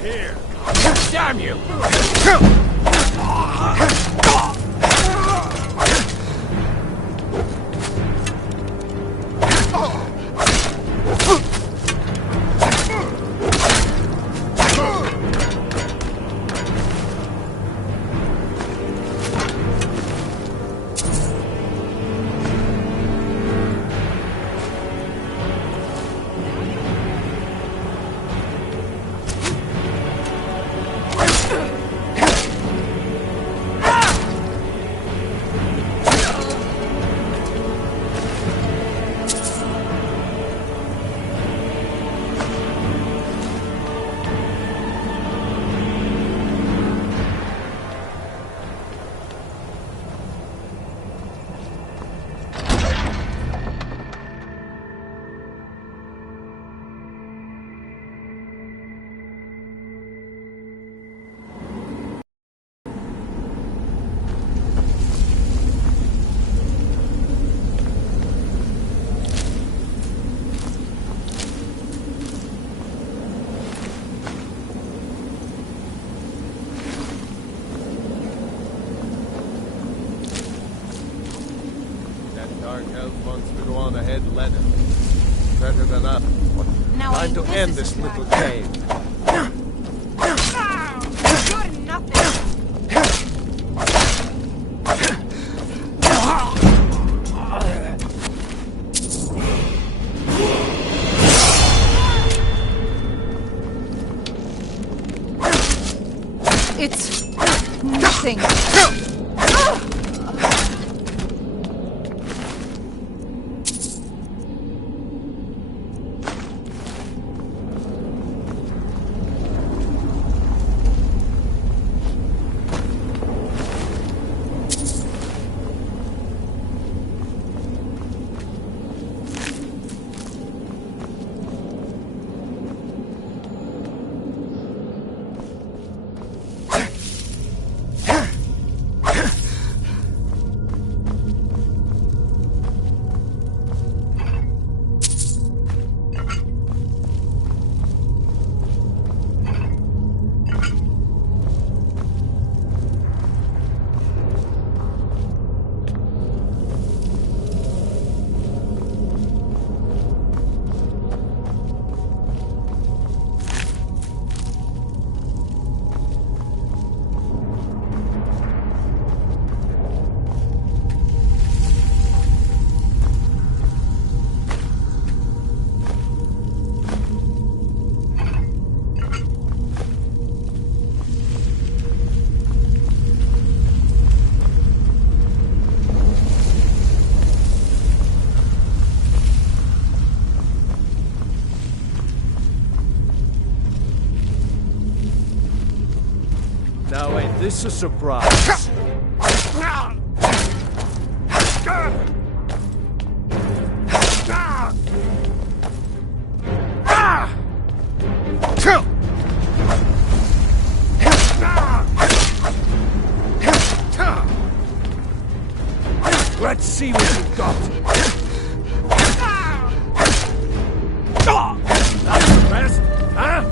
here! Damn you! Let him. Better than us. Time to end this little game. You're nothing. It's nothing. Now ain't this a surprise? Let's see what you've got. That's the best, huh?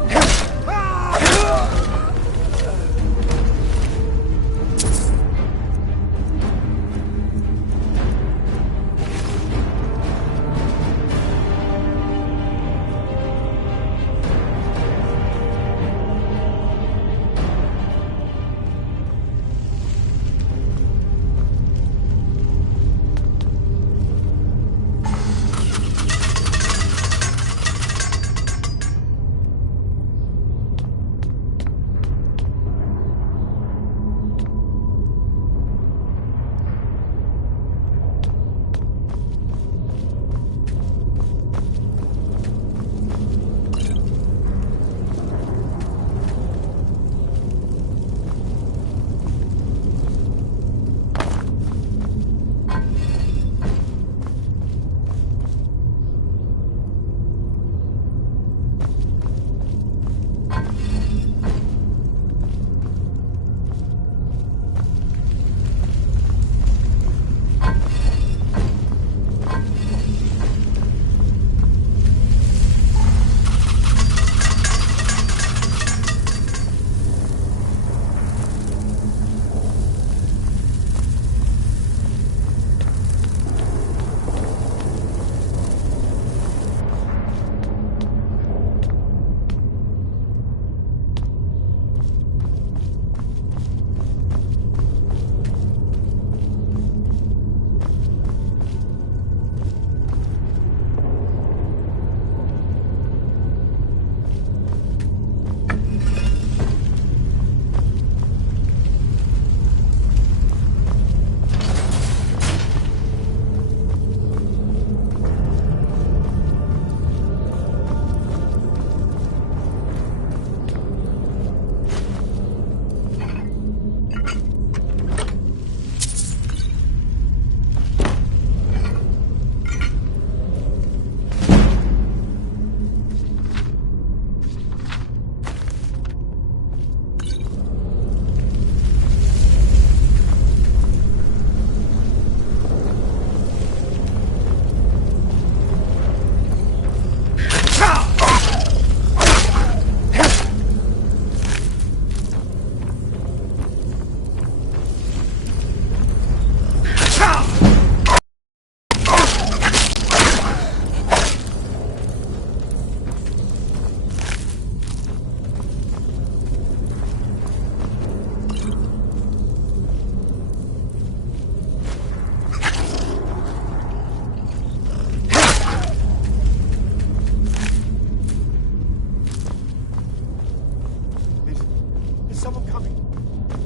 Is someone coming?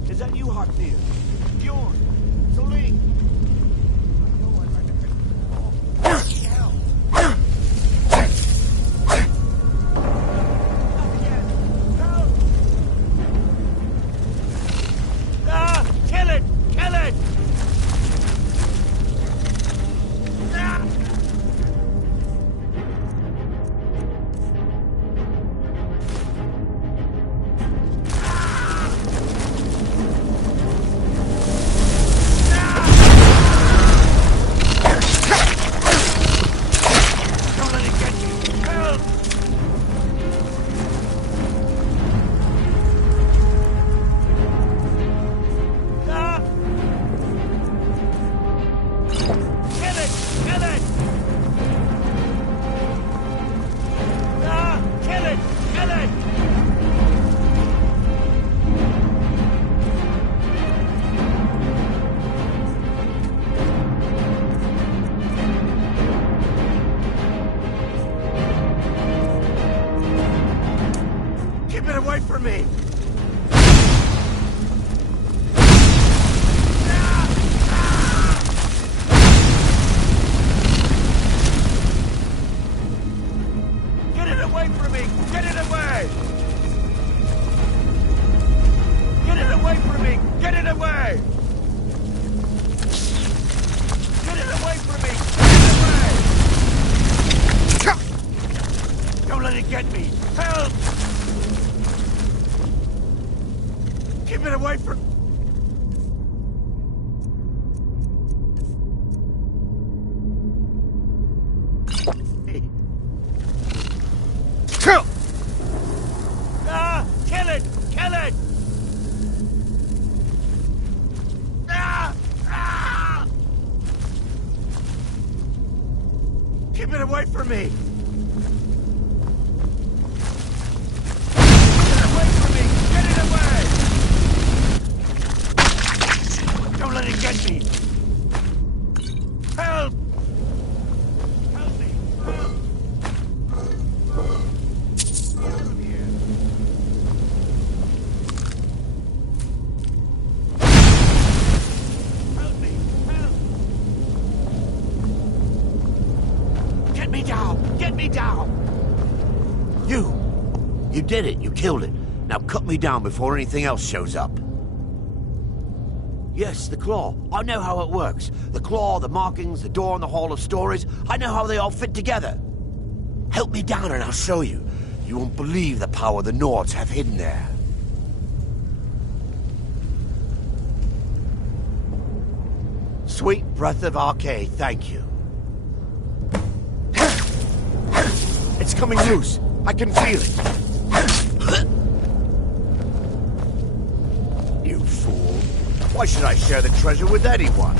Is that you, Hartnir? Bjorn? Celine? Keep it away from me! Get it away from me! Get it away! Don't let it get me! Help! Help me! Help! Get out of here! Help me! Help! Get me down! Get me down! You did it. You killed it. Now cut me down before anything else shows up. Yes, the claw. I know how it works. The claw, the markings, the door in the Hall of Stories. I know how they all fit together. Help me down and I'll show you. You won't believe the power the Nords have hidden there. Sweet breath of Arcade, thank you. It's coming loose. I can feel it. You fool. Why should I share the treasure with anyone?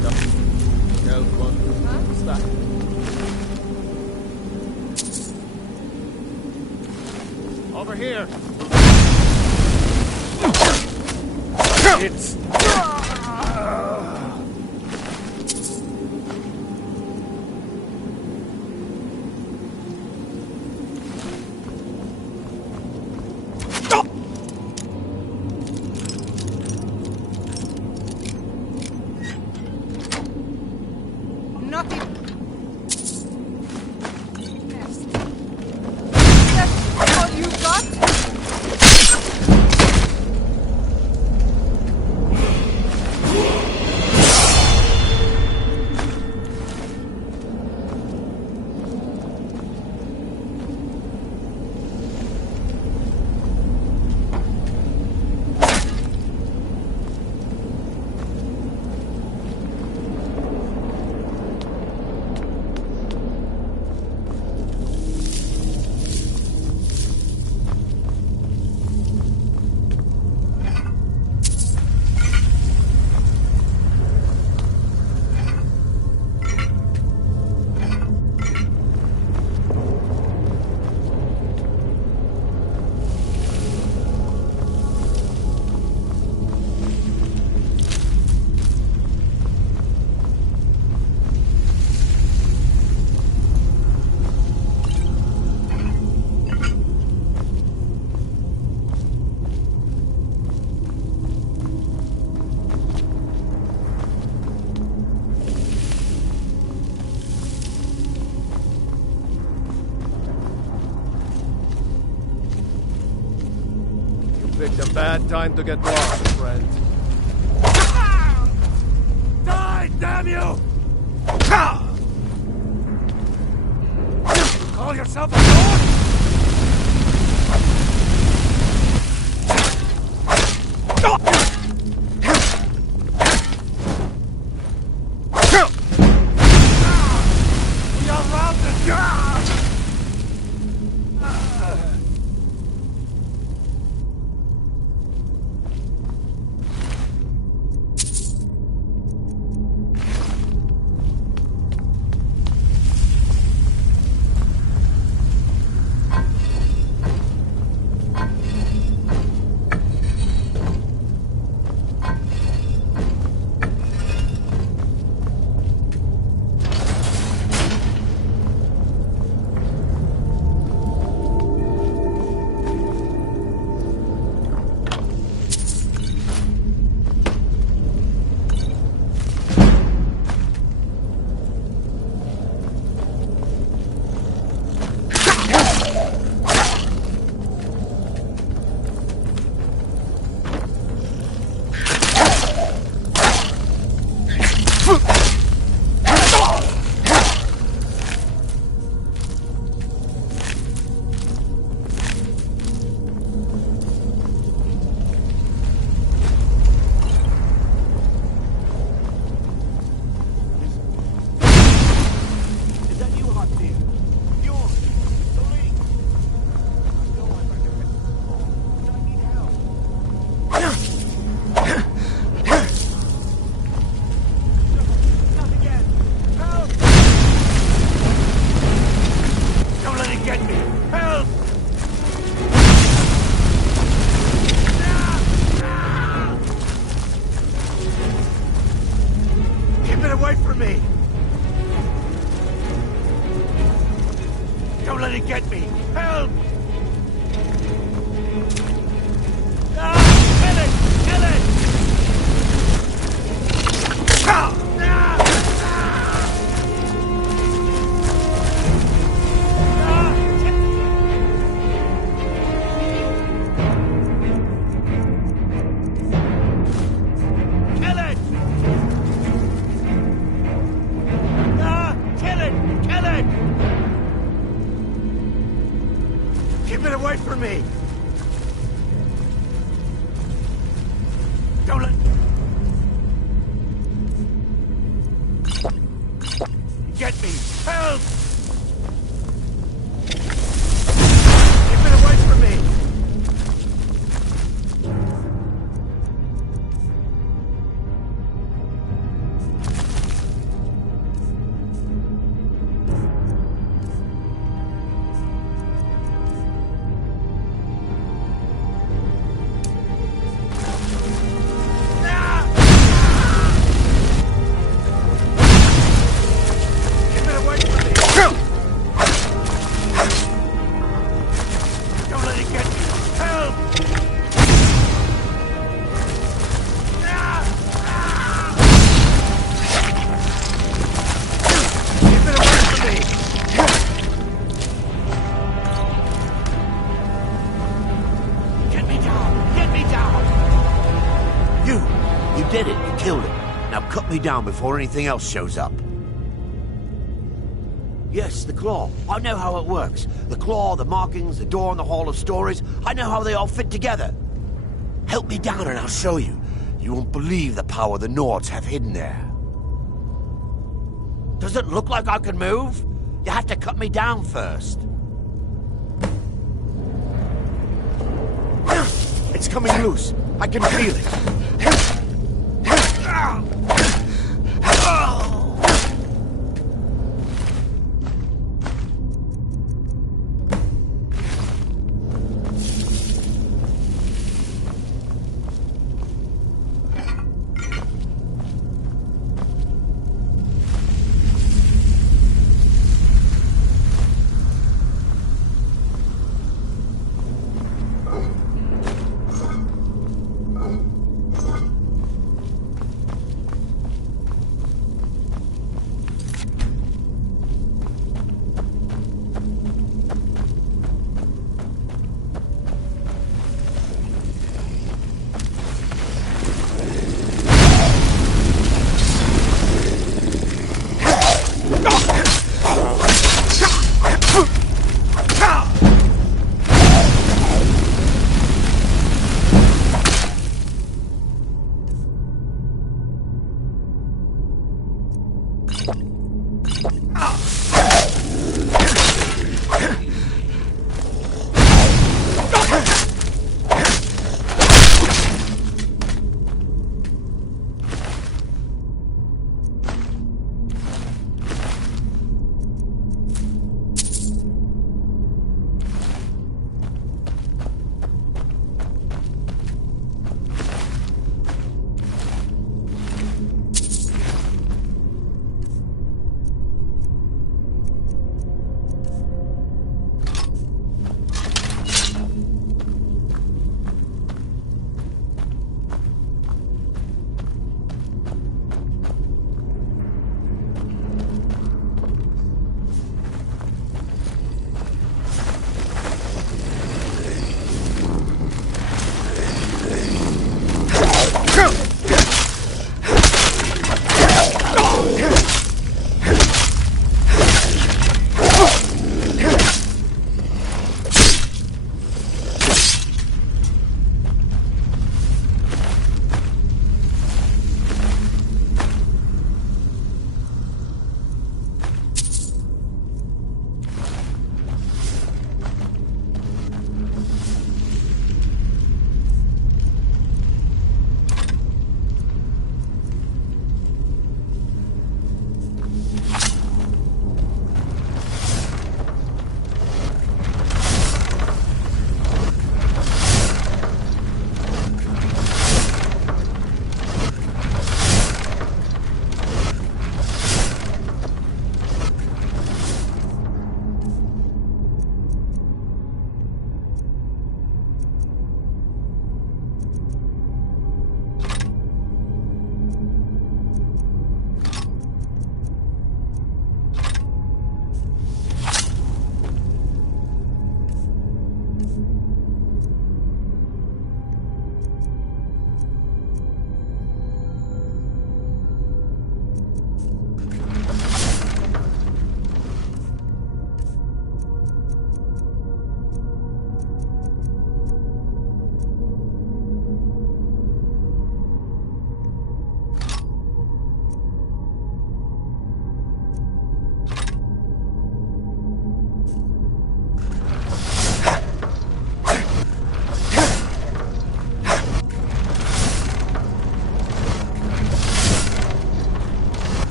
Vänta. Hjälp one. What's that? Over here. It's... Not it. Yes. That's all you got? Picked a bad time to get lost, friend. Die, damn you! Call yourself a lord? We are routed! away from me! Don't let it get me! Help! Ah! Kill it! Kill it! Ah! Ah! Keep it away from me! Don't let... Get me! Help! Keep it away from me! You killed him. Now cut me down before anything else shows up. Yes, the claw. I know how it works. The claw, the markings, the door in the Hall of Stories. I know how they all fit together. Help me down and I'll show you. You won't believe the power the Nords have hidden there. Does it look like I can move? You have to cut me down first. It's coming loose. I can feel it.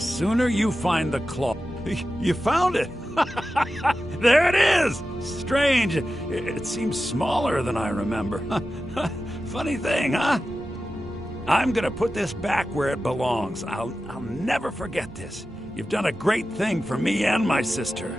the sooner you find the claw. You found it! There it is! Strange. It seems smaller than I remember. Funny thing, huh? I'm gonna put this back where it belongs. I'll never forget this. You've done a great thing for me and my sister.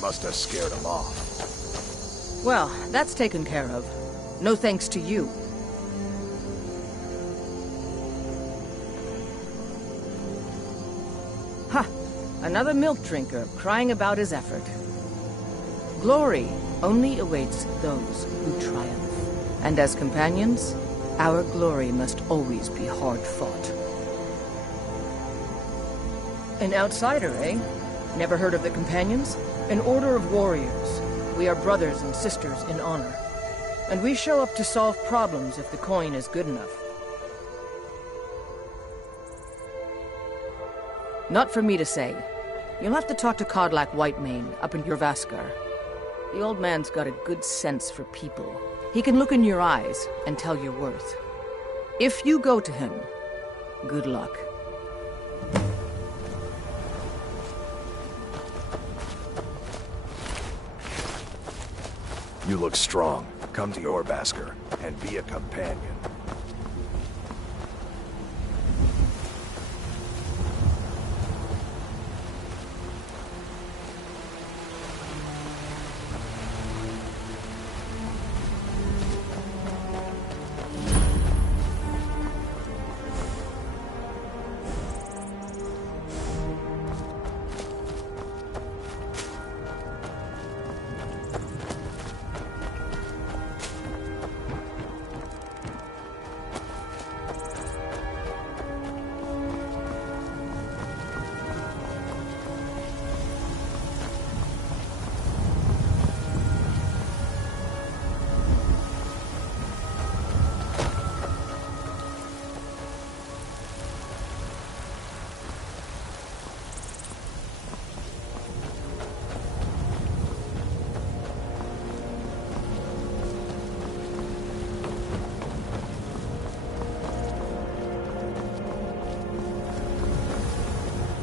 Must have scared him off. Well, that's taken care of. No thanks to you. Ha! Another milk drinker crying about his effort. Glory only awaits those who triumph. And as companions, our glory must always be hard fought. An outsider, eh? Never heard of the Companions? An order of warriors. We are brothers and sisters in honor. And we show up to solve problems if the coin is good enough. Not for me to say. You'll have to talk to Kodlak Whitemane up in Jorvaskar. The old man's got a good sense for people. He can look in your eyes and tell your worth. If you go to him, good luck. You look strong. Come to Jorvaskar and be a companion.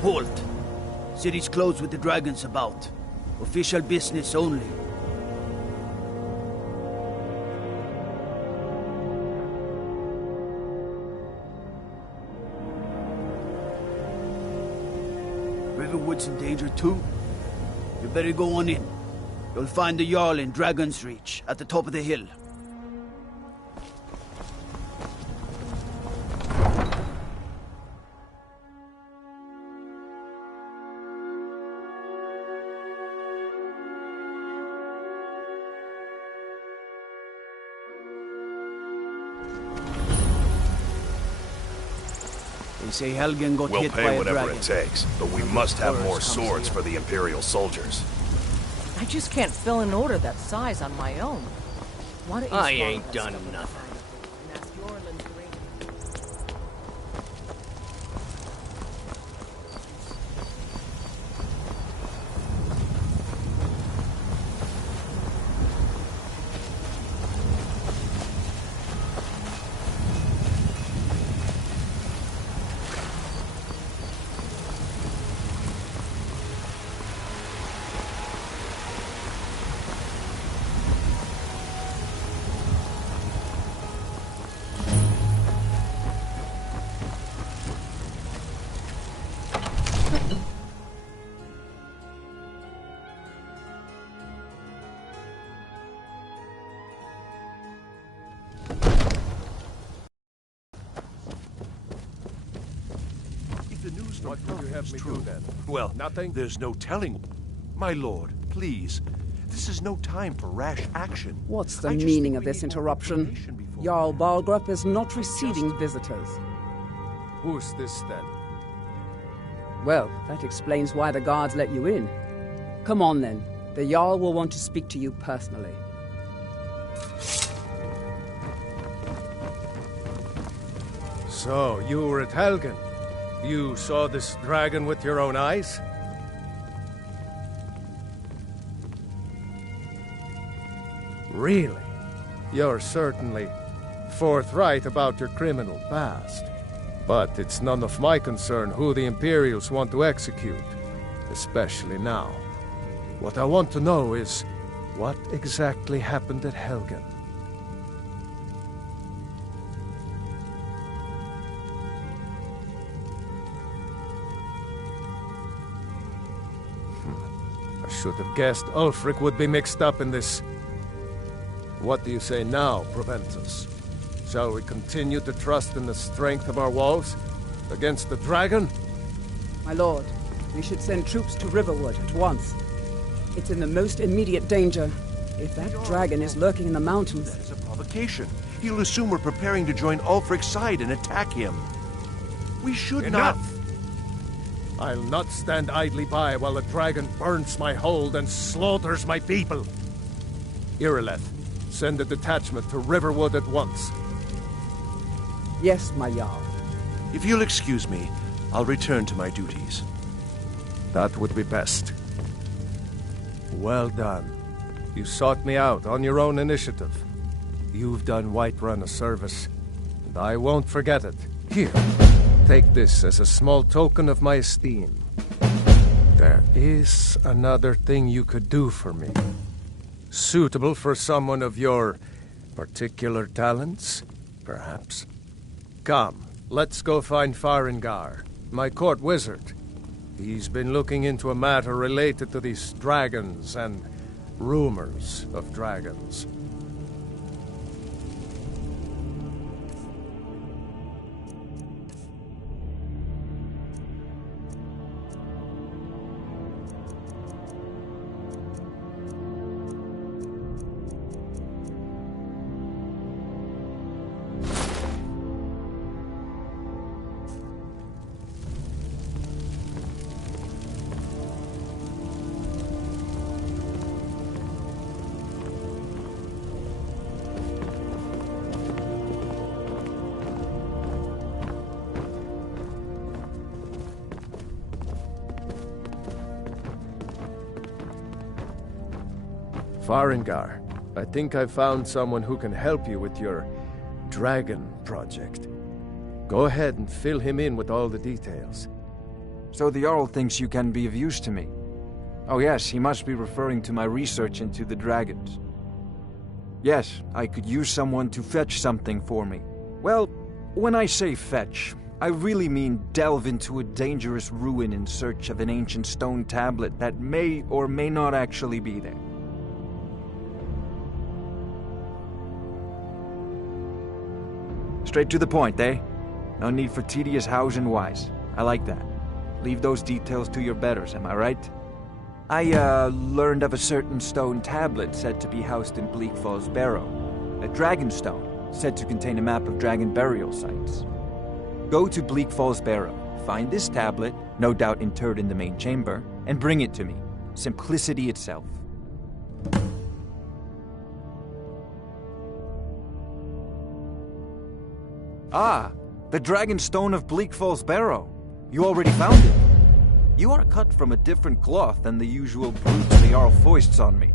Halt! City's closed with the dragons about. Official business only. Riverwood's in danger too? You better go on in. You'll find the Jarl in Dragon's Reach, at the top of the hill. They say Helgen got We'll hit by pay a whatever dragon. it takes, but we must have more swords for the Imperial soldiers. I just can't fill an order that size on my own. Why don't you I swallow ain't that done stuff in the nothing. bag and ask Yorlin to arrange it? What would you have me do then? Well, Nothing? there's no telling. My lord, please. This is no time for rash action. What's the I just meaning think of we this need more interruption? information before- Jarl Balgrup is not receiving visitors. Who's this then? Well, that explains why the guards let you in. Come on then. The Jarl will want to speak to you personally. So, you were at Helgen. You saw this dragon with your own eyes? Really? You're certainly forthright about your criminal past. But it's none of my concern who the Imperials want to execute, especially now. What I want to know is, what exactly happened at Helgen? I should have guessed Ulfric would be mixed up in this. What do you say now, Proventus? Shall we continue to trust in the strength of our walls against the dragon? My lord, we should send troops to Riverwood at once. It's in the most immediate danger. If that dragon is lurking in the mountains... That is a provocation. He'll assume we're preparing to join Ulfric's side and attack him. We should Enough! not... I'll not stand idly by while the dragon burns my hold and slaughters my people. Irileth, send a detachment to Riverwood at once. Yes, my Jarl. If you'll excuse me, I'll return to my duties. That would be best. Well done. You sought me out on your own initiative. You've done Whiterun a service, and I won't forget it. Here, take this as a small token of my esteem. There is another thing you could do for me. Suitable for someone of your particular talents, perhaps. Come, let's go find Farengar, my court wizard. He's been looking into a matter related to these dragons and rumors of dragons. Farengar, I think I've found someone who can help you with your dragon project. Go ahead and fill him in with all the details. So the Jarl thinks you can be of use to me. Oh yes, he must be referring to my research into the dragons. Yes, I could use someone to fetch something for me. Well, when I say fetch, I really mean delve into a dangerous ruin in search of an ancient stone tablet that may or may not actually be there. Straight to the point, eh? No need for tedious hows and whys. I like that. Leave those details to your betters, am I right? I learned of a certain stone tablet said to be housed in Bleak Falls Barrow. A dragon stone, said to contain a map of dragon burial sites. Go to Bleak Falls Barrow, find this tablet, no doubt interred in the main chamber, and bring it to me. Simplicity itself. Ah, the dragon stone of Bleak Falls Barrow. You already found it. You are cut from a different cloth than the usual brutes the Jarl foists on me.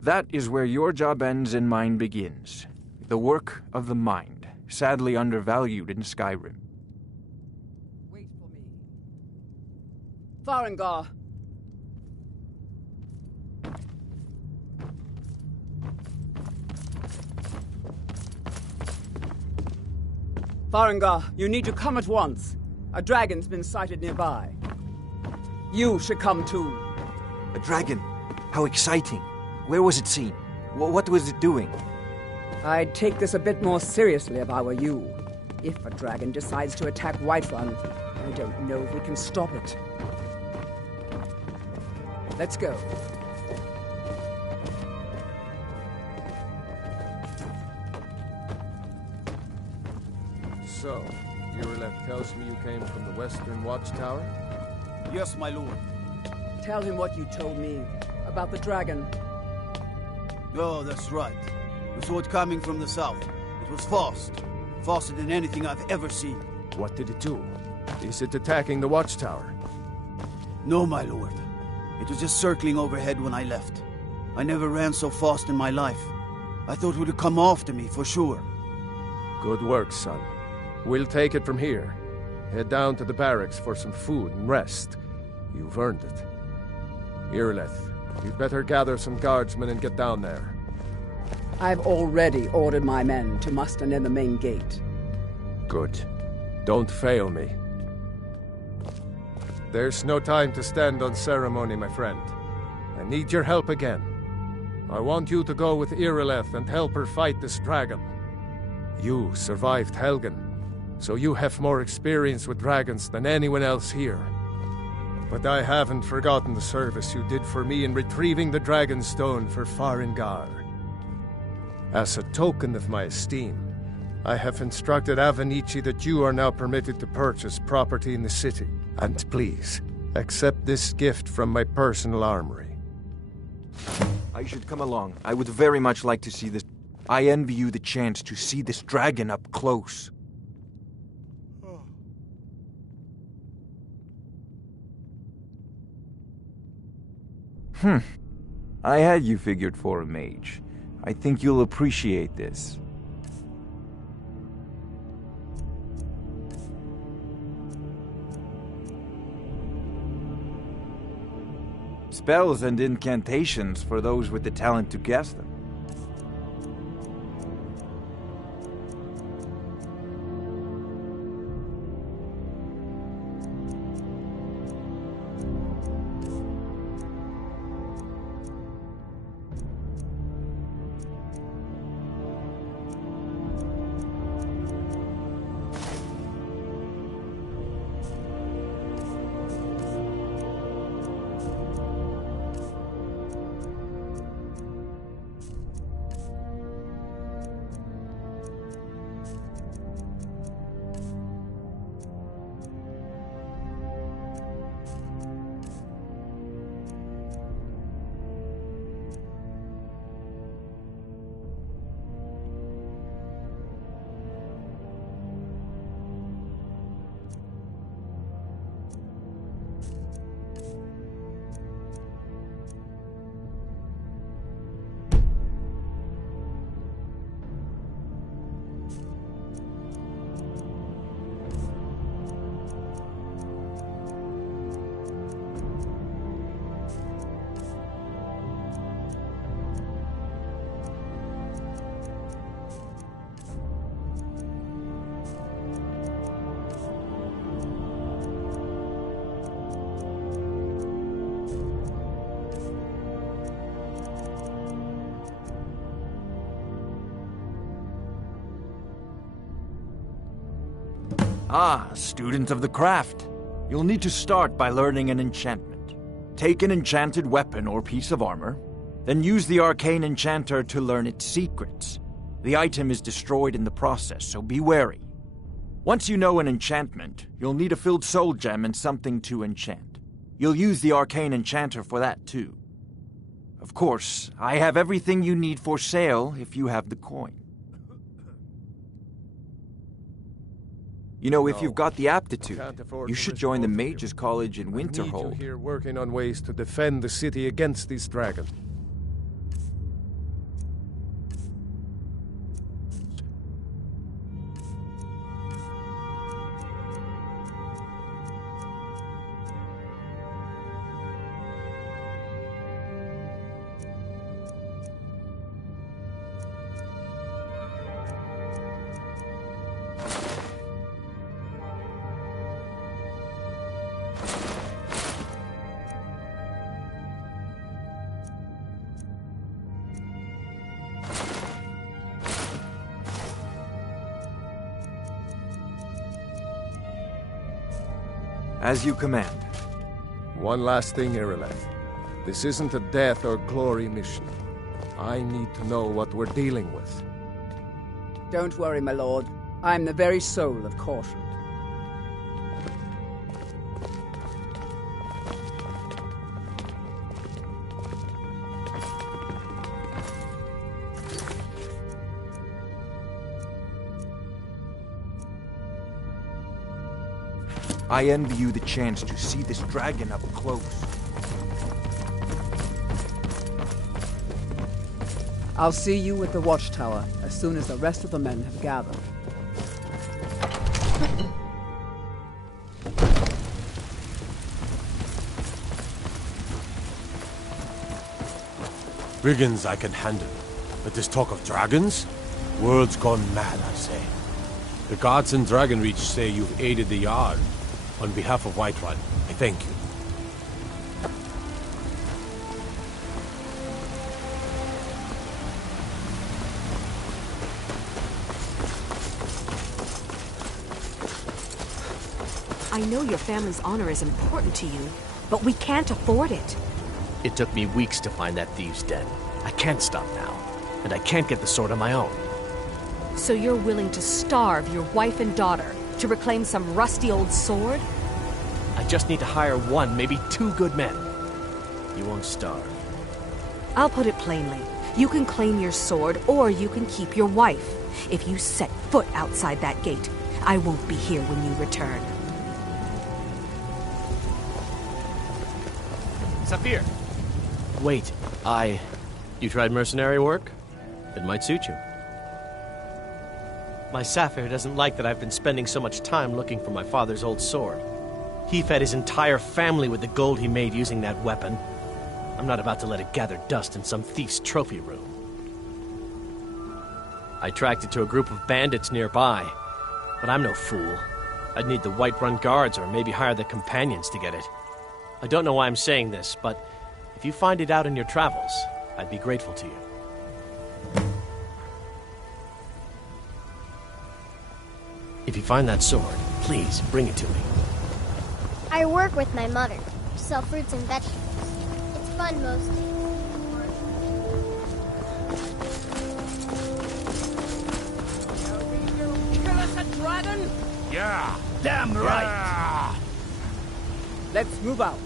That is where your job ends and mine begins. The work of the mind, sadly undervalued in Skyrim. Wait for me. Farengar! Farengar, you need to come at once. A dragon's been sighted nearby. You should come too. A dragon? How exciting. Where was it seen? What was it doing? I'd take this a bit more seriously if I were you. If a dragon decides to attack Whiterun, I don't know if we can stop it. Let's go. So, Irileth tells me you came from the Western Watchtower? Yes, my lord. Tell him what you told me about the dragon. Oh, that's right. We saw it coming from the south. It was fast. Faster than anything I've ever seen. What did it do? Is it attacking the Watchtower? No, my lord. It was just circling overhead when I left. I never ran so fast in my life. I thought it would come after me, for sure. Good work, son. We'll take it from here. Head down to the barracks for some food and rest. You've earned it. Irileth, you'd better gather some guardsmen and get down there. I've already ordered my men to muster near the main gate. Good. Don't fail me. There's no time to stand on ceremony, my friend. I need your help again. I want you to go with Irileth and help her fight this dragon. You survived Helgen, so you have more experience with dragons than anyone else here. But I haven't forgotten the service you did for me in retrieving the Dragon Stone for Farengar. As a token of my esteem, I have instructed Avenici that you are now permitted to purchase property in the city. And please, accept this gift from my personal armory. I should come along. I would very much like to see this. I envy you the chance to see this dragon up close. I had you figured for a mage. I think you'll appreciate this. Spells and incantations for those with the talent to guess them. Ah, student of the craft. You'll need to start by learning an enchantment. Take an enchanted weapon or piece of armor, then use the arcane enchanter to learn its secrets. The item is destroyed in the process, so be wary. Once you know an enchantment, you'll need a filled soul gem and something to enchant. You'll use the arcane enchanter for that too. Of course, I have everything you need for sale if you have the coin. You know, if you've got the aptitude, you should join the Mages College in Winterhold. I need you here working on ways to defend the city against these dragons. As you command. One last thing, Irileth. This isn't a death or glory mission. I need to know what we're dealing with. Don't worry, my lord. I'm the very soul of caution. I envy you the chance to see this dragon up close. I'll see you at the watchtower as soon as the rest of the men have gathered. Brigands I can handle, but this talk of dragons? World's gone mad, I say. The guards in Dragonreach say you've aided the Jarl. On behalf of Whiterun, I thank you. I know your family's honor is important to you, but we can't afford it. It took me weeks to find that thieves' den. I can't stop now, and I can't get the sword on my own. So you're willing to starve your wife and daughter to reclaim some rusty old sword? I just need to hire one, maybe two good men. You won't starve. I'll put it plainly. You can claim your sword, or you can keep your wife. If you set foot outside that gate, I won't be here when you return. Saphir! Wait, You tried mercenary work? It might suit you. My Saphir doesn't like that I've been spending so much time looking for my father's old sword. He fed his entire family with the gold he made using that weapon. I'm not about to let it gather dust in some thief's trophy room. I tracked it to a group of bandits nearby, but I'm no fool. I'd need the Whiterun guards or maybe hire the companions to get it. I don't know why I'm saying this, but if you find it out in your travels, I'd be grateful to you. If you find that sword, please bring it to me. I work with my mother. We sell fruits and vegetables. It's fun most days. Kill us a dragon? Yeah! Damn right! Yeah. Let's move out.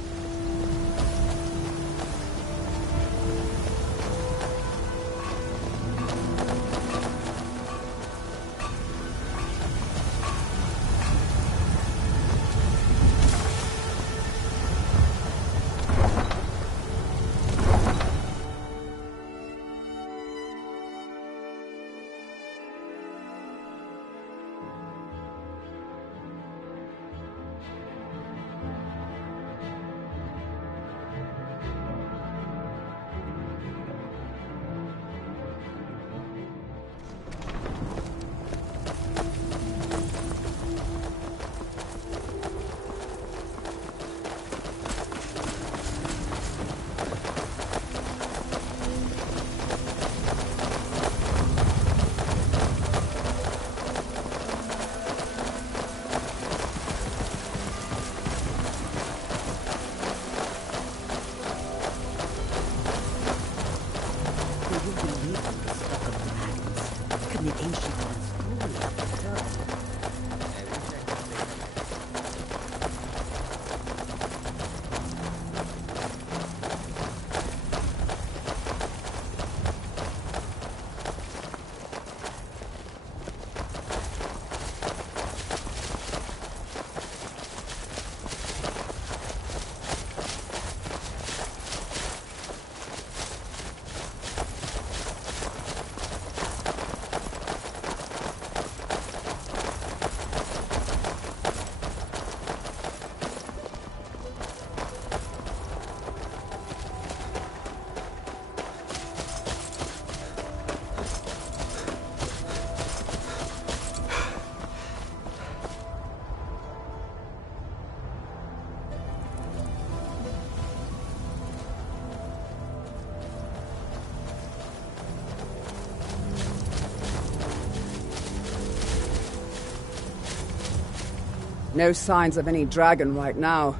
No signs of any dragon right now,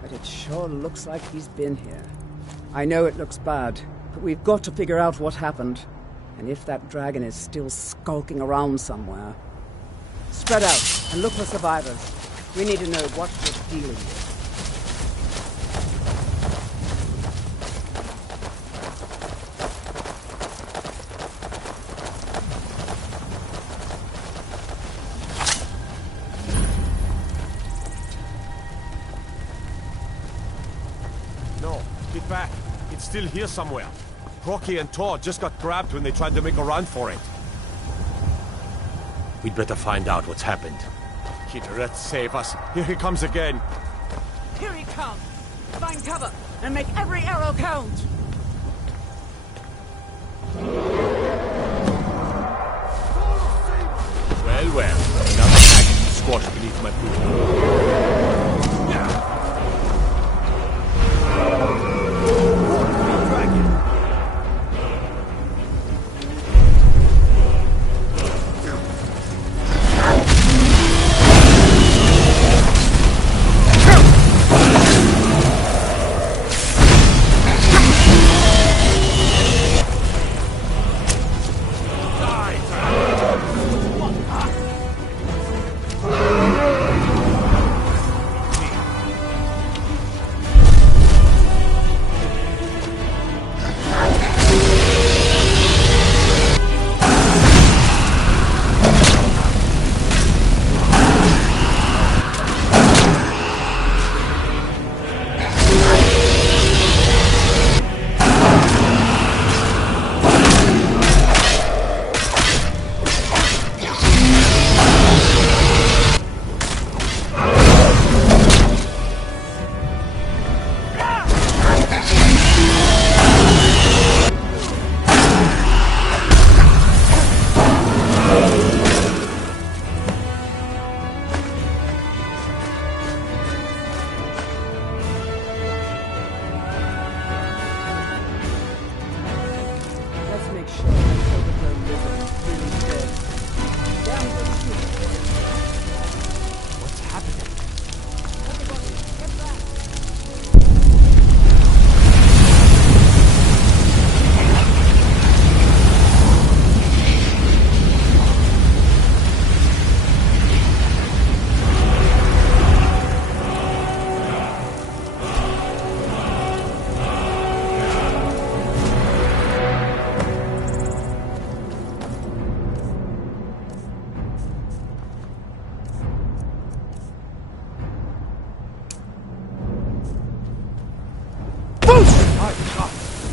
but it sure looks like he's been here. I know it looks bad, but we've got to figure out what happened. And if that dragon is still skulking around somewhere. Spread out and look for survivors. We need to know what we're dealing with. No, get back. It's still here somewhere. Rocky and Todd just got grabbed when they tried to make a run for it. We'd better find out what's happened. Kidret, save us. Here he comes again. Here he comes! Find cover and make every arrow count! Well, well. Another dragon squashed beneath my boot.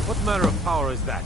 What manner of power is that?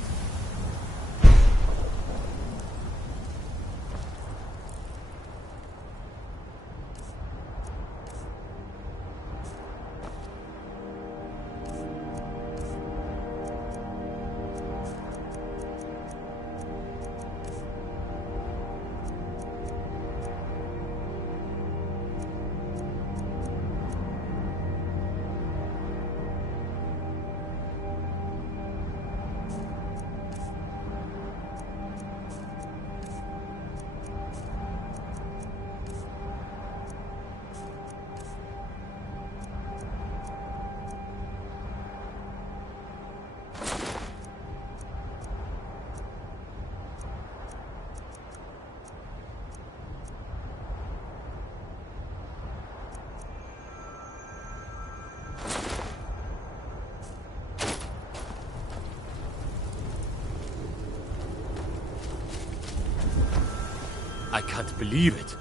I can't believe it.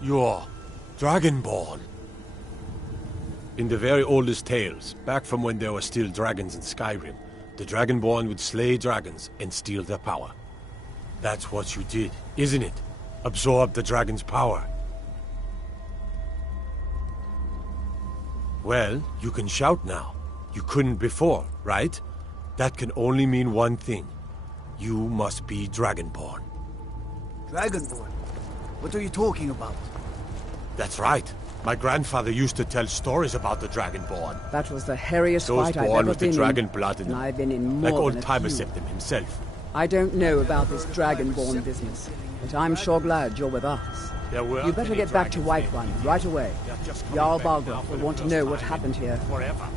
You're Dragonborn. In the very oldest tales, back from when there were still dragons in Skyrim, the Dragonborn would slay dragons and steal their power. That's what you did, isn't it? Absorb the dragon's power. Well, you can shout now. You couldn't before, right? That can only mean one thing. You must be Dragonborn. Dragonborn? What are you talking about? That's right. My grandfather used to tell stories about the Dragonborn. That was the hairiest Those fight I've born ever with the been dragon in. blood in And them. I've been in Like more old than a Timer few. Septim himself. I don't know about this Dragonborn business, but I'm sure glad you're with us. You better get back to Whiterun right away. Jarl Balgruuf will want to know what happened here. Forever.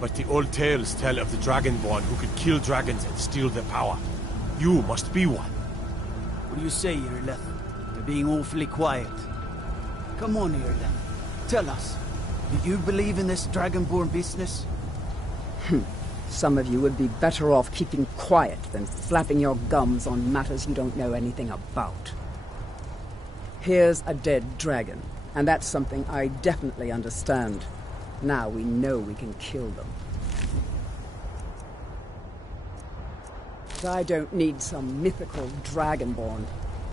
But the old tales tell of the Dragonborn who could kill dragons and steal their power. You must be one. What do you say, Irileth? You're being awfully quiet. Come on, Irileth. Tell us. Do you believe in this Dragonborn business? Some of you would be better off keeping quiet than flapping your gums on matters you don't know anything about. Here's a dead dragon, and that's something I definitely understand. Now we know we can kill them. But I don't need some mythical Dragonborn.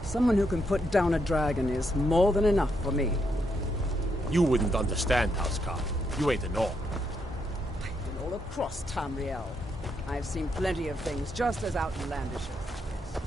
Someone who can put down a dragon is more than enough for me. You wouldn't understand, Housecarl. You ain't a Norn. I've been all across Tamriel. I've seen plenty of things just as outlandish as this.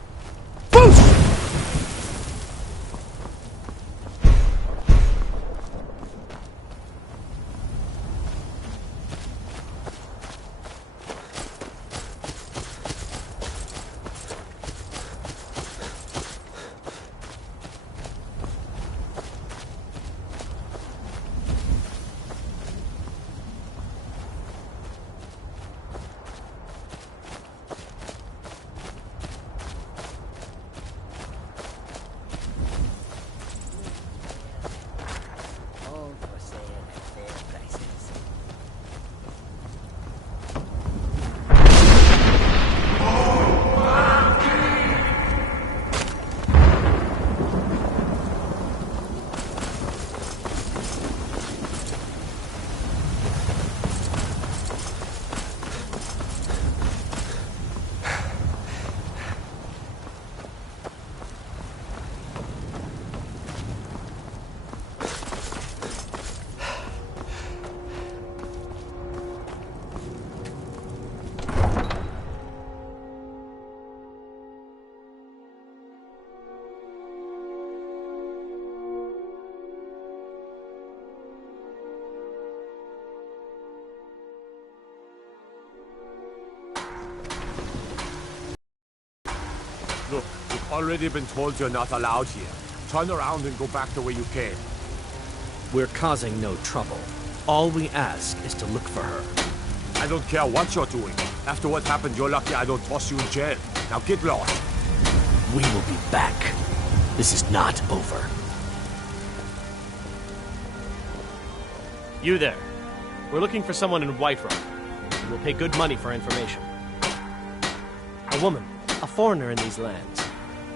Look, you've already been told you're not allowed here. Turn around and go back the way you came. We're causing no trouble. All we ask is to look for her. I don't care what you're doing. After what happened, you're lucky I don't toss you in jail. Now get lost. We will be back. This is not over. You there. We're looking for someone in Whiterun. We'll pay good money for information. A woman. A foreigner in these lands.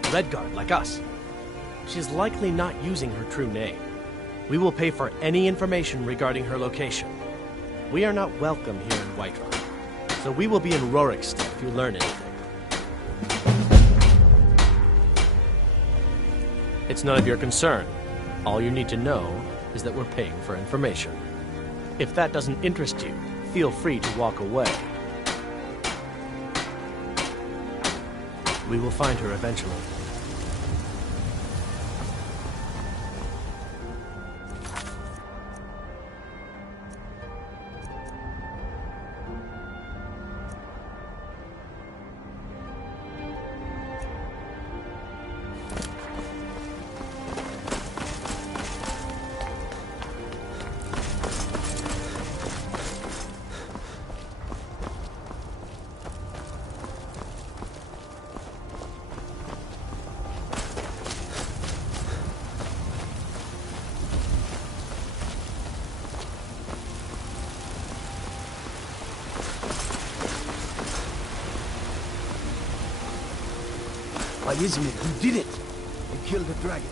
Redguard, like us. She's likely not using her true name. We will pay for any information regarding her location. We are not welcome here in Whiterun, so we will be in Rorikstead if you learn anything. It's none of your concern. All you need to know is that we're paying for information. If that doesn't interest you, feel free to walk away. We will find her eventually. Why isn't it? Who did it? They killed the dragon.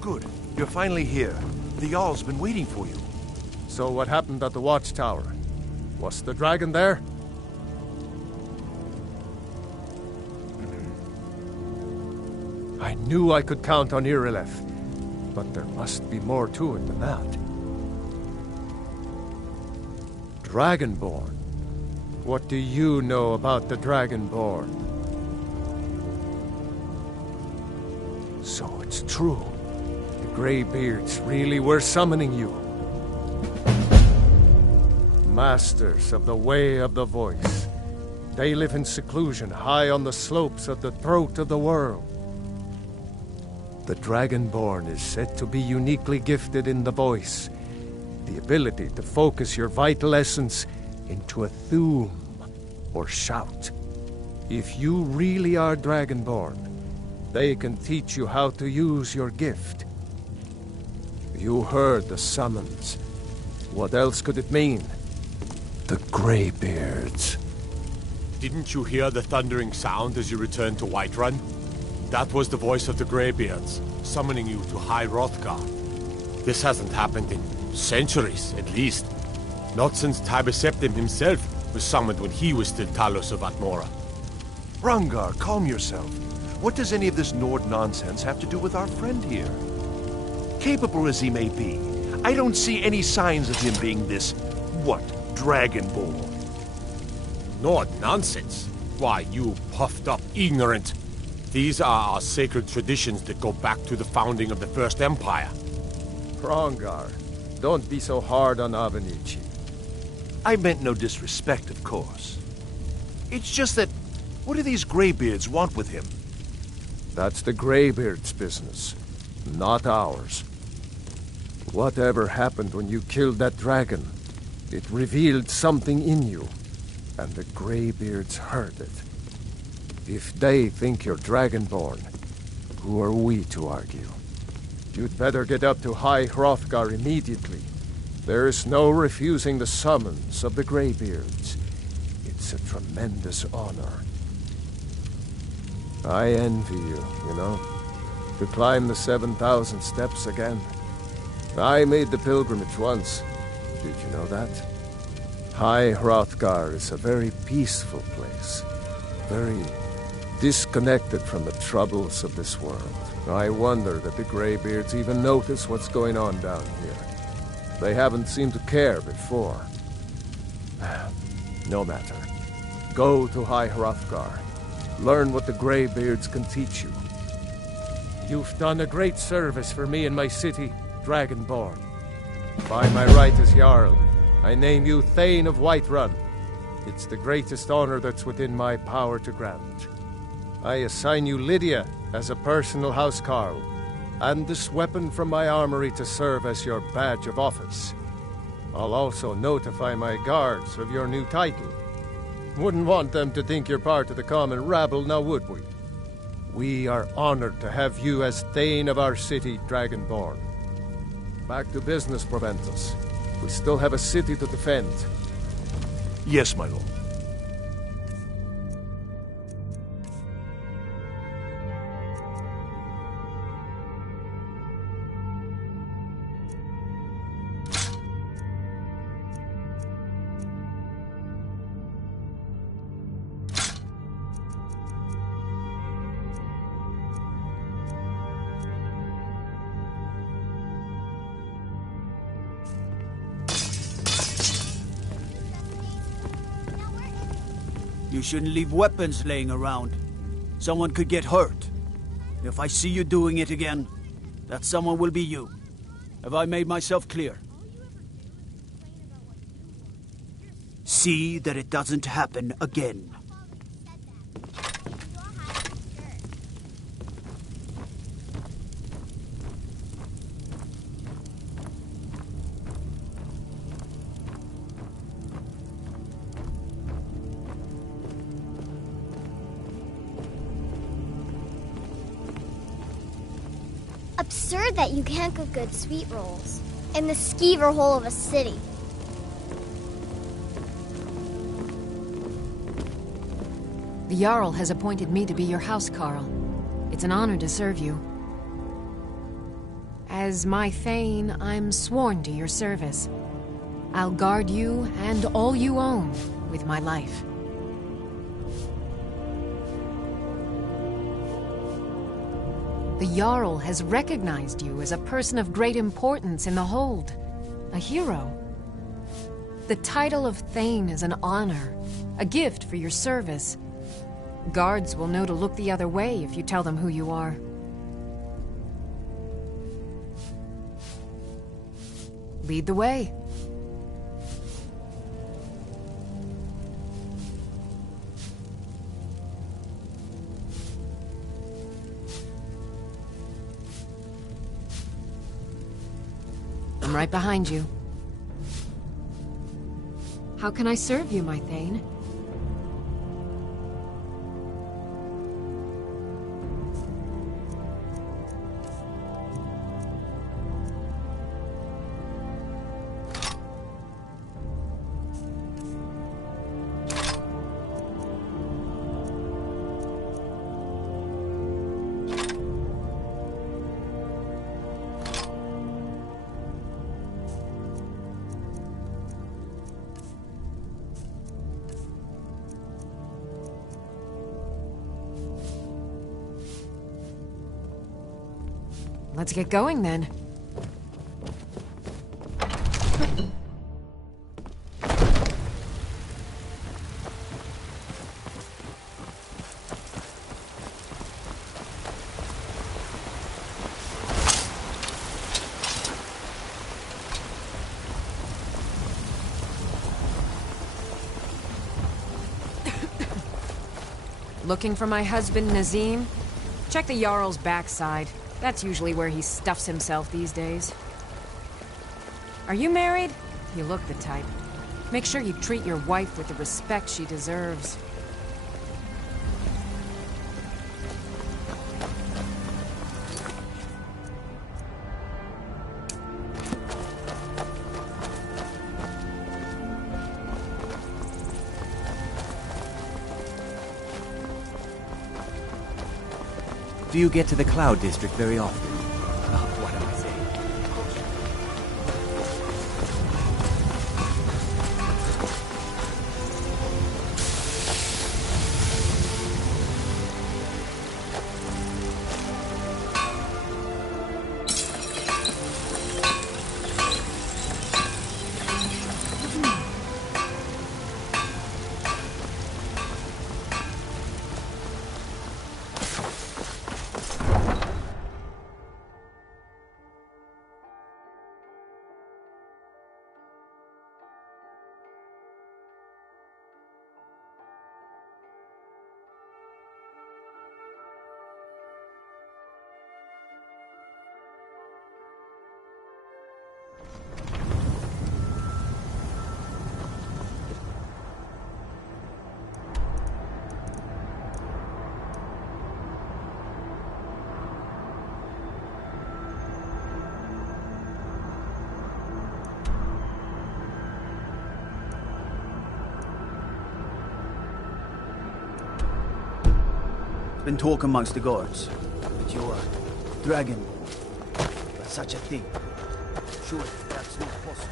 Good. You're finally here. The Jarl's been waiting for you. So what happened at the watchtower? Was the dragon there? I knew I could count on Irileth. But there must be more to it than that. Dragonborn. What do you know about the Dragonborn? So it's true. The Greybeards really were summoning you. Masters of the Way of the Voice. They live in seclusion high on the slopes of the throat of the world. The Dragonborn is said to be uniquely gifted in the voice, the ability to focus your vital essence into a thum, or shout. If you really are Dragonborn, they can teach you how to use your gift. You heard the summons. What else could it mean? The Greybeards. Didn't you hear the thundering sound as you returned to Whiterun? That was the voice of the Greybeards, summoning you to High Hrothgar. This hasn't happened in centuries, at least. Not since Tiber Septim himself was summoned when he was still Talos of Atmora. Hrongar, calm yourself. What does any of this Nord nonsense have to do with our friend here? Capable as he may be, I don't see any signs of him being this, Dragonborn. Nord nonsense? Why, you puffed up ignorant. These are our sacred traditions that go back to the founding of the First Empire. Hrongar, don't be so hard on Avenici. I meant no disrespect, of course. It's just that, what do these Greybeards want with him? That's the Greybeards' business, not ours. Whatever happened when you killed that dragon, it revealed something in you, and the Greybeards heard it. If they think you're Dragonborn, who are we to argue? You'd better get up to High Hrothgar immediately. There's no refusing the summons of the Greybeards. It's a tremendous honor. I envy you, you know, to climb the 7,000 steps again. I made the pilgrimage once. Did you know that? High Hrothgar is a very peaceful place. Very disconnected from the troubles of this world. I wonder that the Greybeards even notice what's going on down here. They haven't seemed to care before. No matter. Go to High Hrothgar. Learn what the Greybeards can teach you. You've done a great service for me and my city, Dragonborn. By my right as Jarl, I name you Thane of Whiterun. It's the greatest honor that's within my power to grant. I assign you Lydia as a personal housecarl, and this weapon from my armory to serve as your badge of office. I'll also notify my guards of your new title. Wouldn't want them to think you're part of the common rabble, now would we? We are honored to have you as Thane of our city, Dragonborn. Back to business, Proventus. We still have a city to defend. Yes, my lord. You shouldn't leave weapons laying around. Someone could get hurt. If I see you doing it again, that someone will be you. Have I made myself clear? See that it doesn't happen again. Absurd that you can't cook good sweet rolls in the skeever hole of a city. The Jarl has appointed me to be your housecarl. It's an honor to serve you. As my Thane, I'm sworn to your service. I'll guard you and all you own with my life. The Jarl has recognized you as a person of great importance in the Hold. A hero. The title of Thane is an honor, a gift for your service. Guards will know to look the other way if you tell them who you are. Lead the way. I'm right behind you. How can I serve you, my Thane? Let's get going then. Looking for my husband, Nazim? Check the Jarl's backside. That's usually where he stuffs himself these days. Are you married? You look the type. Make sure you treat your wife with the respect she deserves. Do you get to the Cloud District very often? Oh, what am I saying? Been talk amongst the guards that you're dragon, but such a thing. Surely that's not possible.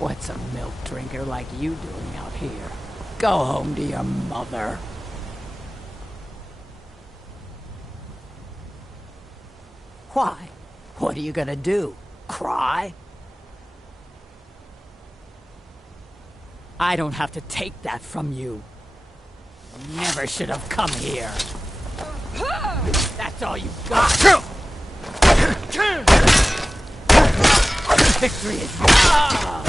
What's a milk drinker like you doing out here? Go home to your mother. Why? What are you gonna do? Cry? I don't have to take that from you. Never should have come here. That's all you got. Victory is yours.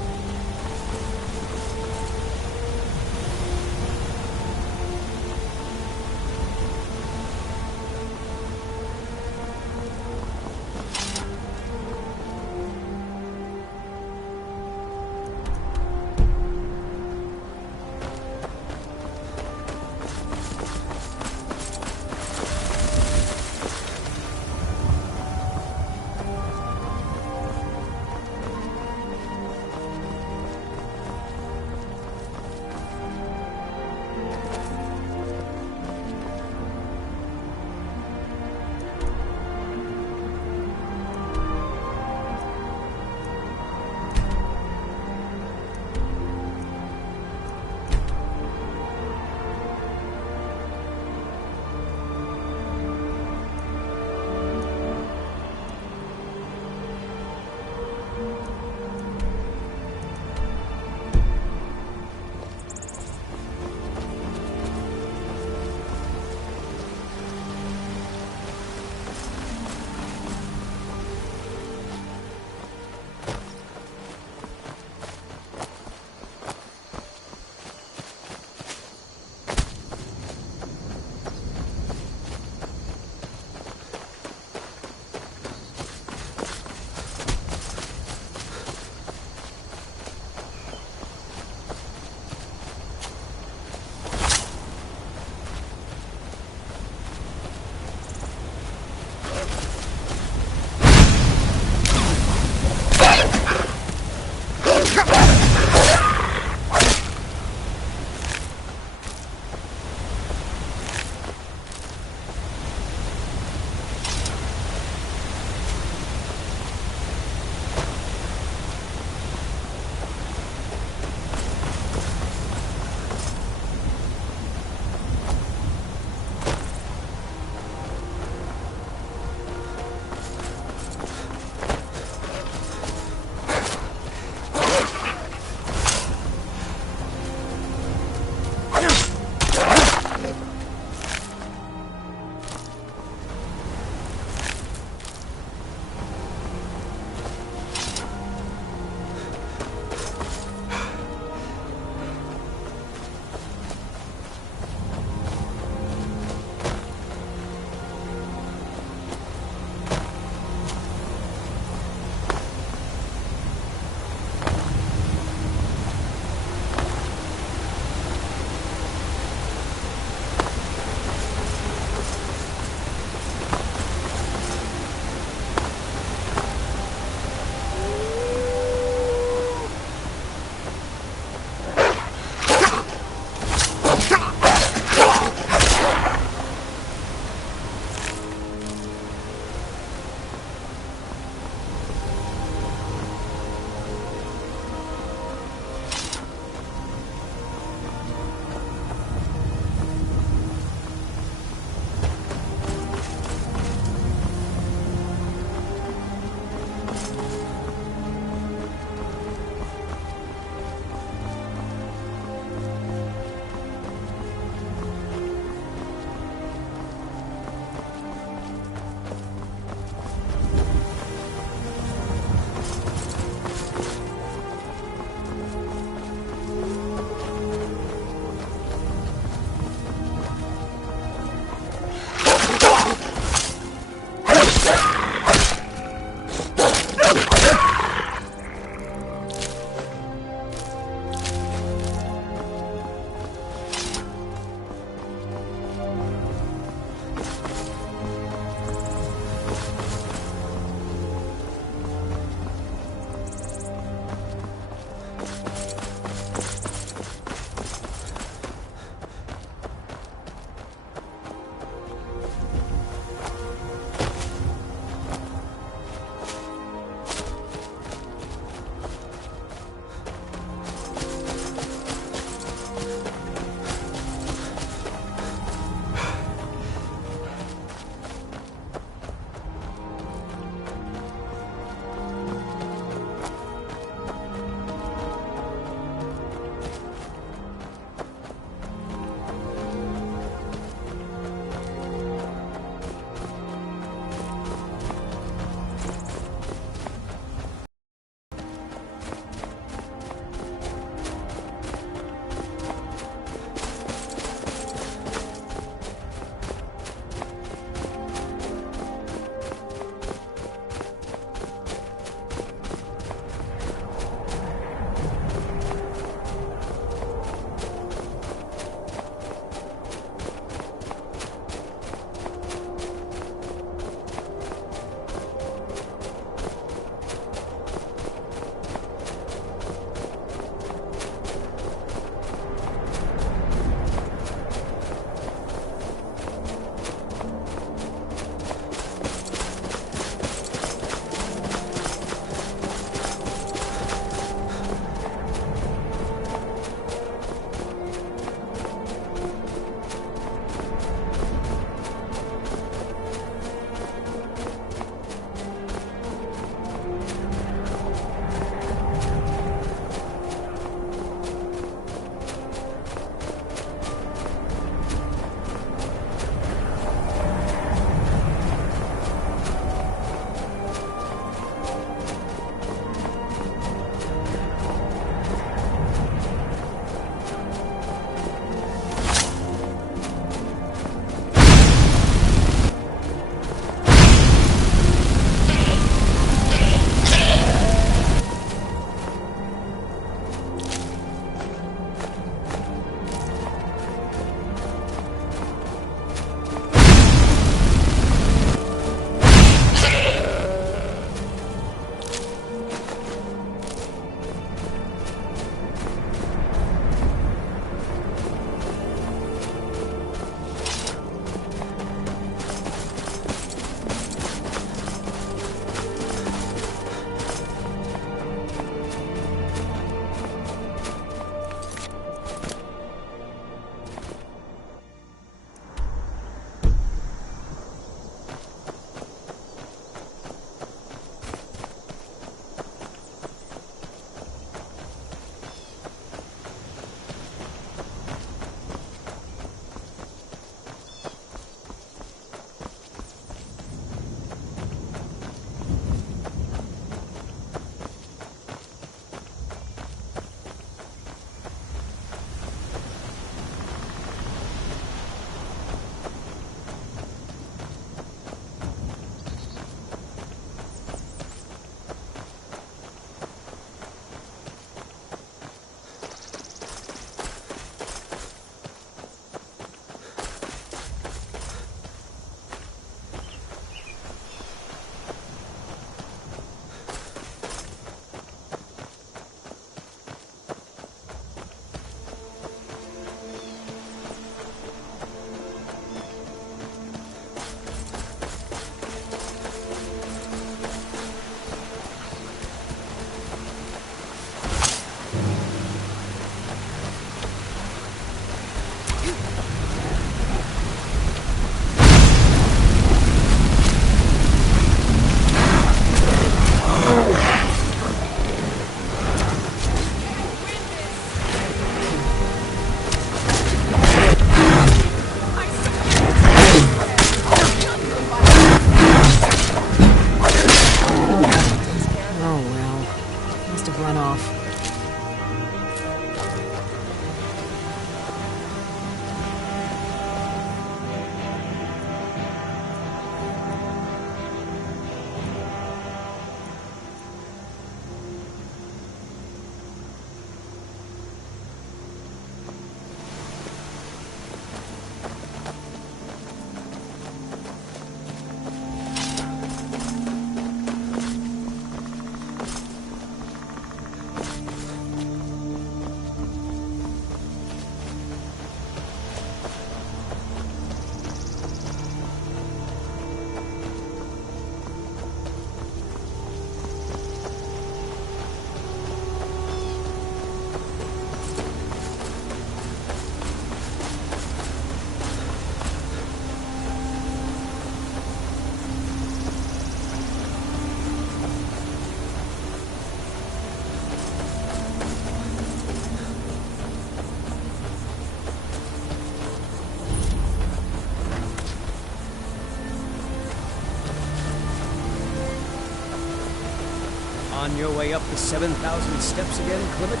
your way up the 7,000 steps again, Clement?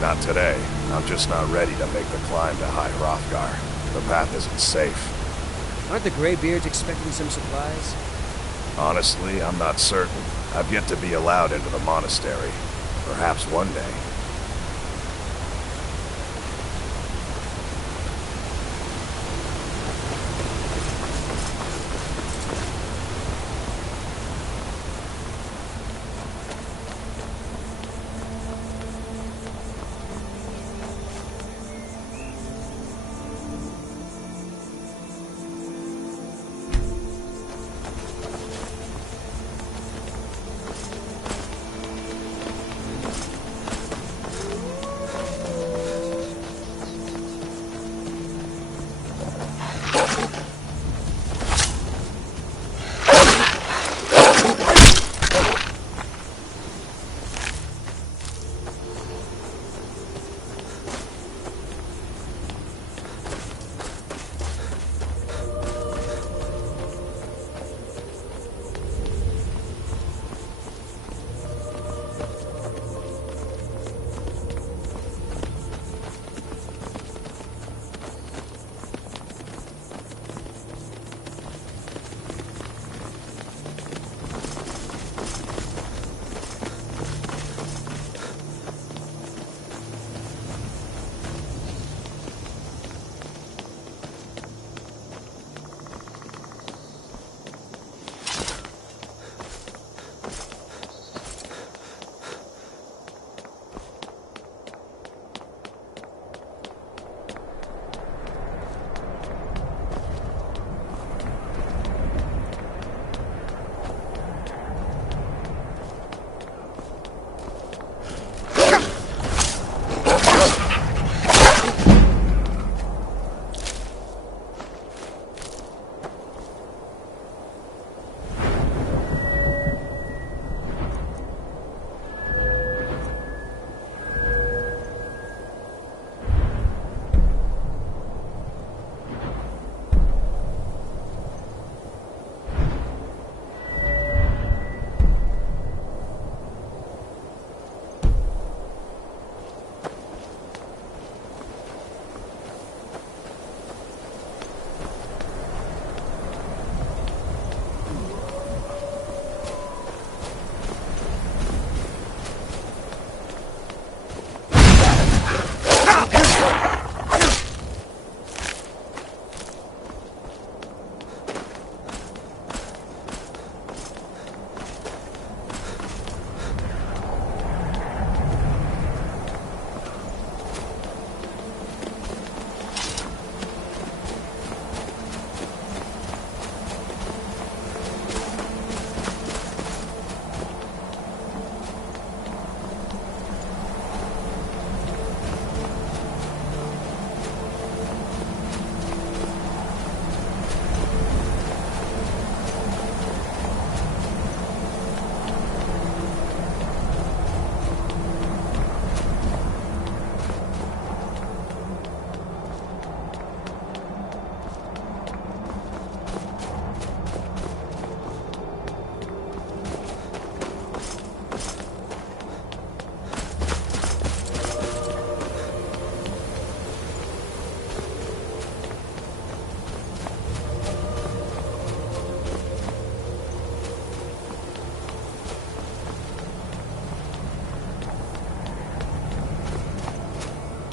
Not today. I'm just not ready to make the climb to High Hrothgar. The path isn't safe. Aren't the Greybeards expecting some supplies? Honestly, I'm not certain. I've yet to be allowed into the monastery. Perhaps one day.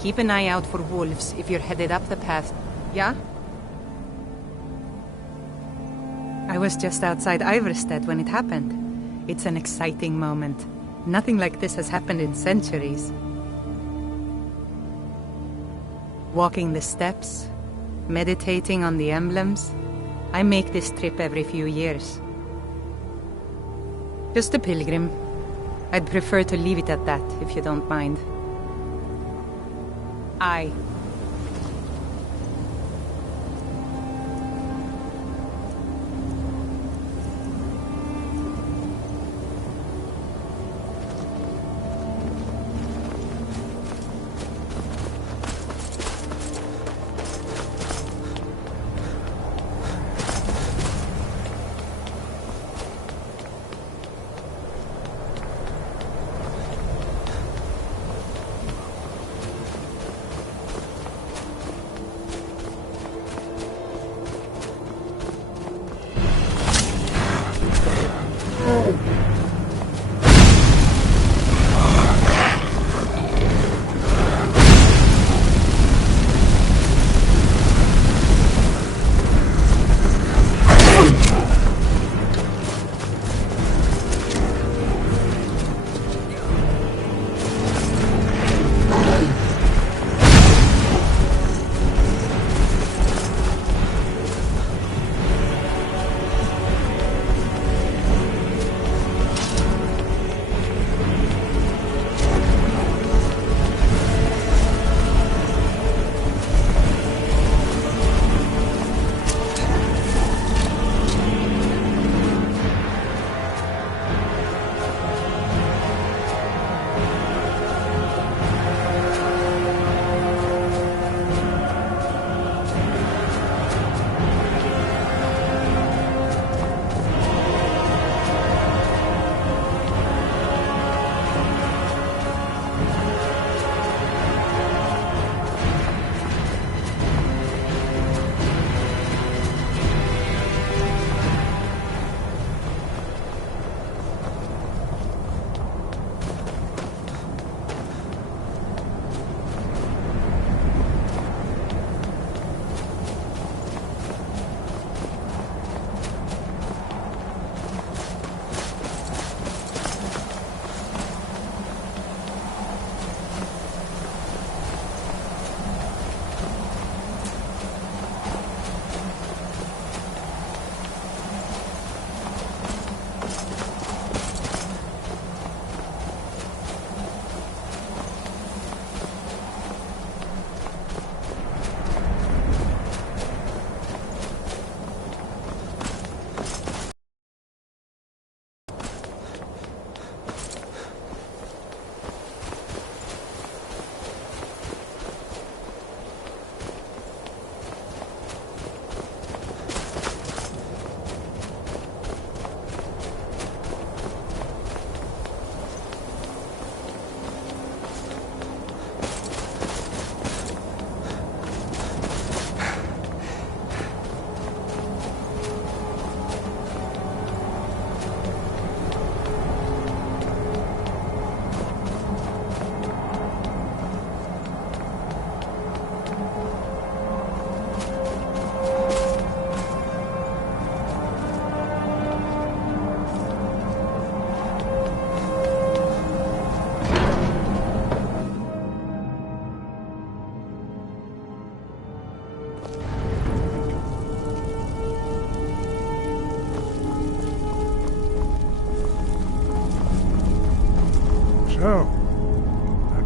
Keep an eye out for wolves if you're headed up the path, yeah? I was just outside Iverstead when it happened. It's an exciting moment. Nothing like this has happened in centuries. Walking the steps, meditating on the emblems. I make this trip every few years. Just a pilgrim. I'd prefer to leave it at that, if you don't mind. Aye.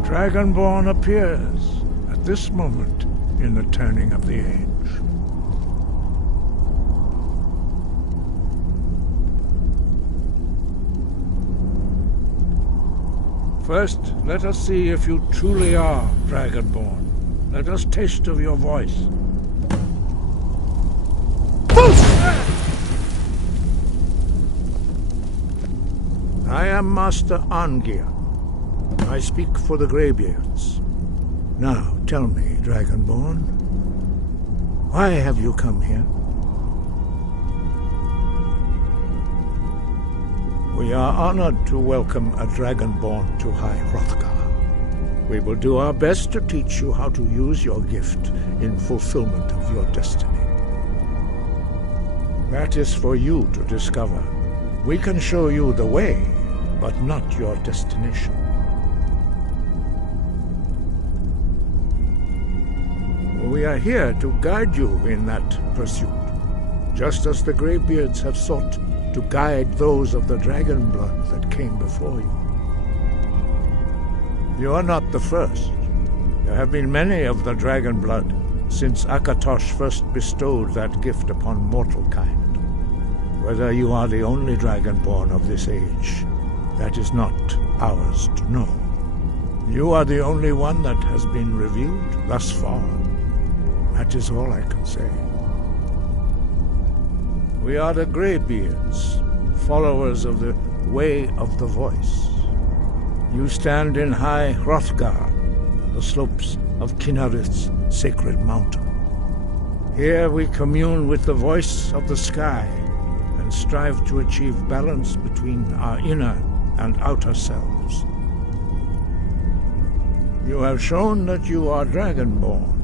Dragonborn appears at this moment in the turning of the age. First, let us see if you truly are Dragonborn. Let us taste of your voice. I am Master Angir. I speak for the Greybeards. Now, tell me, Dragonborn, why have you come here? We are honored to welcome a Dragonborn to High Hrothgar. We will do our best to teach you how to use your gift in fulfillment of your destiny. That is for you to discover. We can show you the way, but not your destination. We are here to guide you in that pursuit, just as the Greybeards have sought to guide those of the dragon blood that came before you. You are not the first. There have been many of the dragon blood since Akatosh first bestowed that gift upon mortal kind. Whether you are the only dragonborn of this age, that is not ours to know. You are the only one that has been revealed thus far. That is all I can say. We are the Greybeards, followers of the Way of the Voice. You stand in High Hrothgar, on the slopes of Kinnarith's sacred mountain. Here we commune with the voice of the sky and strive to achieve balance between our inner and outer selves. You have shown that you are Dragonborn.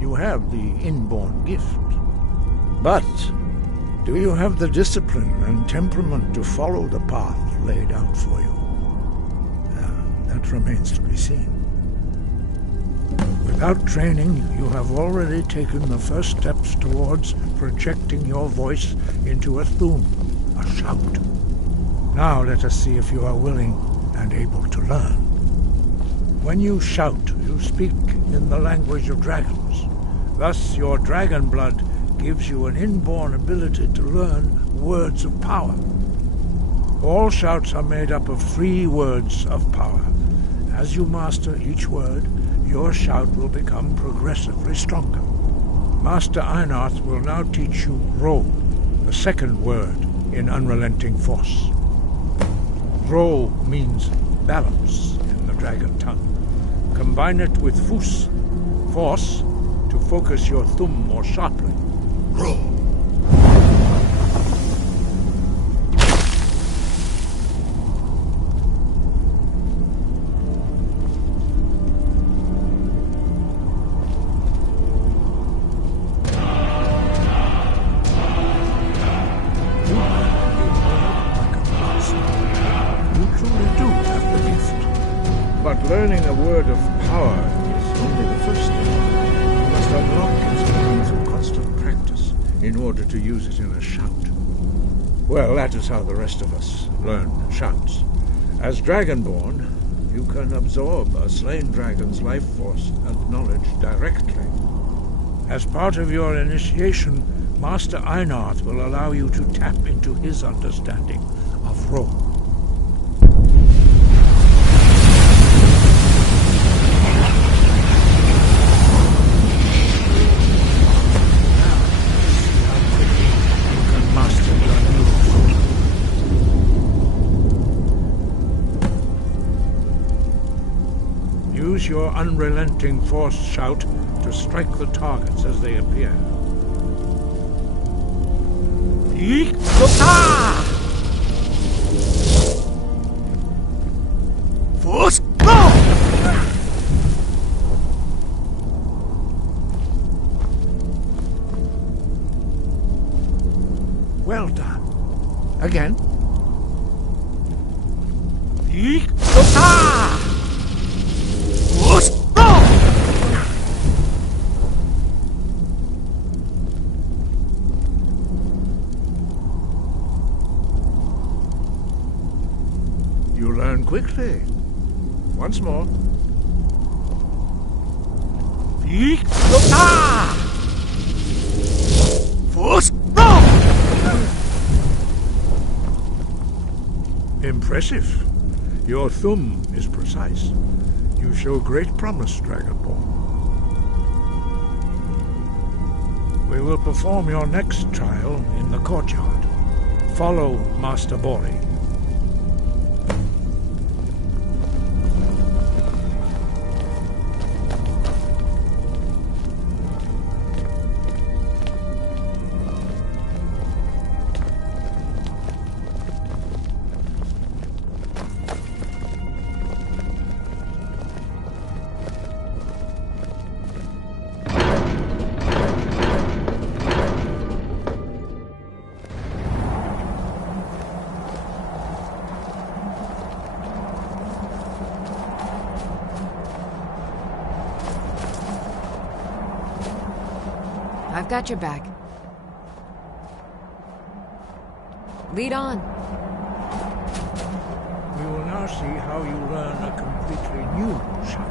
You have the inborn gift. But do you have the discipline and temperament to follow the path laid out for you? That remains to be seen. Without training, you have already taken the first steps towards projecting your voice into a thum, a shout. Now let us see if you are willing and able to learn. When you shout, you speak in the language of dragons. Thus, your dragon blood gives you an inborn ability to learn words of power. All shouts are made up of 3 words of power. As you master each word, your shout will become progressively stronger. Master Einarth will now teach you Ro, the second word in Unrelenting Force. Ro means balance in the dragon tongue. Combine it with Fus, force, to focus your thumb more sharply. Ro. Learning a word of power is only the first step. You must unlock its meaning through constant practice in order to use it in a shout. Well, that is how the rest of us learn shouts. As Dragonborn, you can absorb a slain dragon's life force and knowledge directly. As part of your initiation, Master Einarth will allow you to tap into his understanding of Ro. Use your unrelenting force shout to strike the targets as they appear. Force go! Well done. Again. You learn quickly. Once more. Impressive. Your thumb is precise. You show great promise, Dragonborn. We will perform your next trial in the courtyard. Follow Master Bori. I've got your back. Lead on. We will now see how you learn a completely new shout.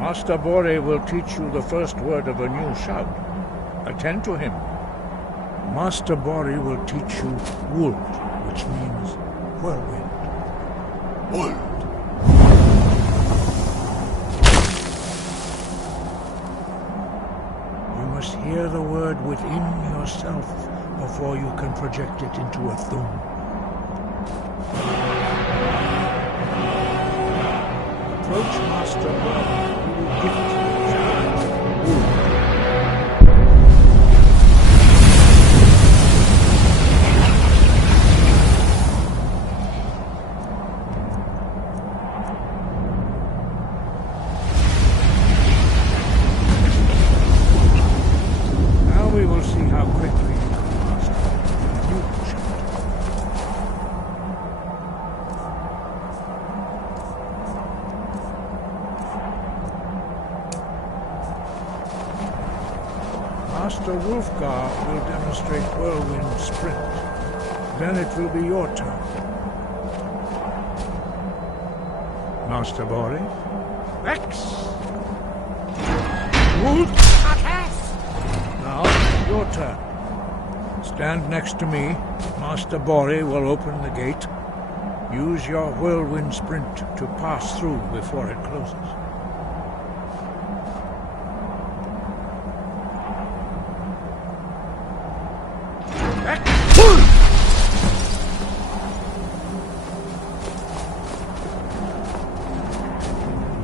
Master Bori will teach you the first word of a new shout. Attend to him. Master Bori will teach you Wold, which means whirlwind. Wold. You must hear the word within yourself before you can project it into a thum. Approach Master Bori. Gift now we will see how quickly you can master a new shout. Master Wolfgar will demonstrate Whirlwind Sprint. Then it will be your turn. Master Bori? Rex! Wolf! Now, your turn. Stand next to me. Master Bori will open the gate. Use your Whirlwind Sprint to pass through before it closes.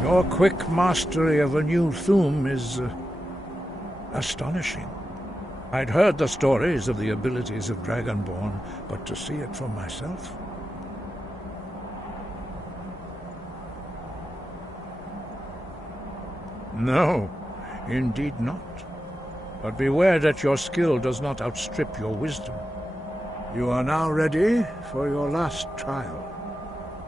Your quick mastery of a new thum is astonishing. I'd heard the stories of the abilities of Dragonborn, but to see it for myself... No, indeed not. But beware that your skill does not outstrip your wisdom. You are now ready for your last trial.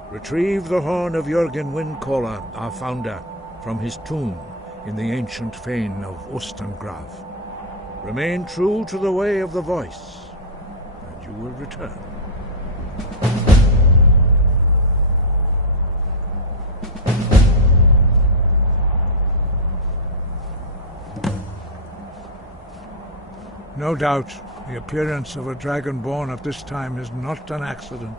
Retrieve the horn of Jürgen Windcaller, our founder, from his tomb in the ancient fane of Ostengrav. Remain true to the way of the voice, and you will return. No doubt, the appearance of a dragonborn at this time is not an accident.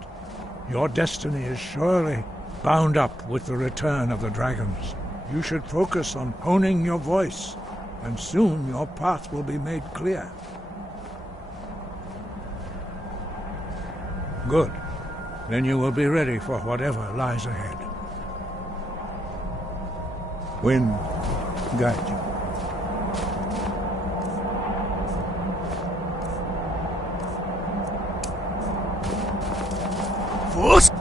Your destiny is surely bound up with the return of the dragons. You should focus on honing your voice, and soon your path will be made clear. Good. Then you will be ready for whatever lies ahead. Wind, guide you. Fusk!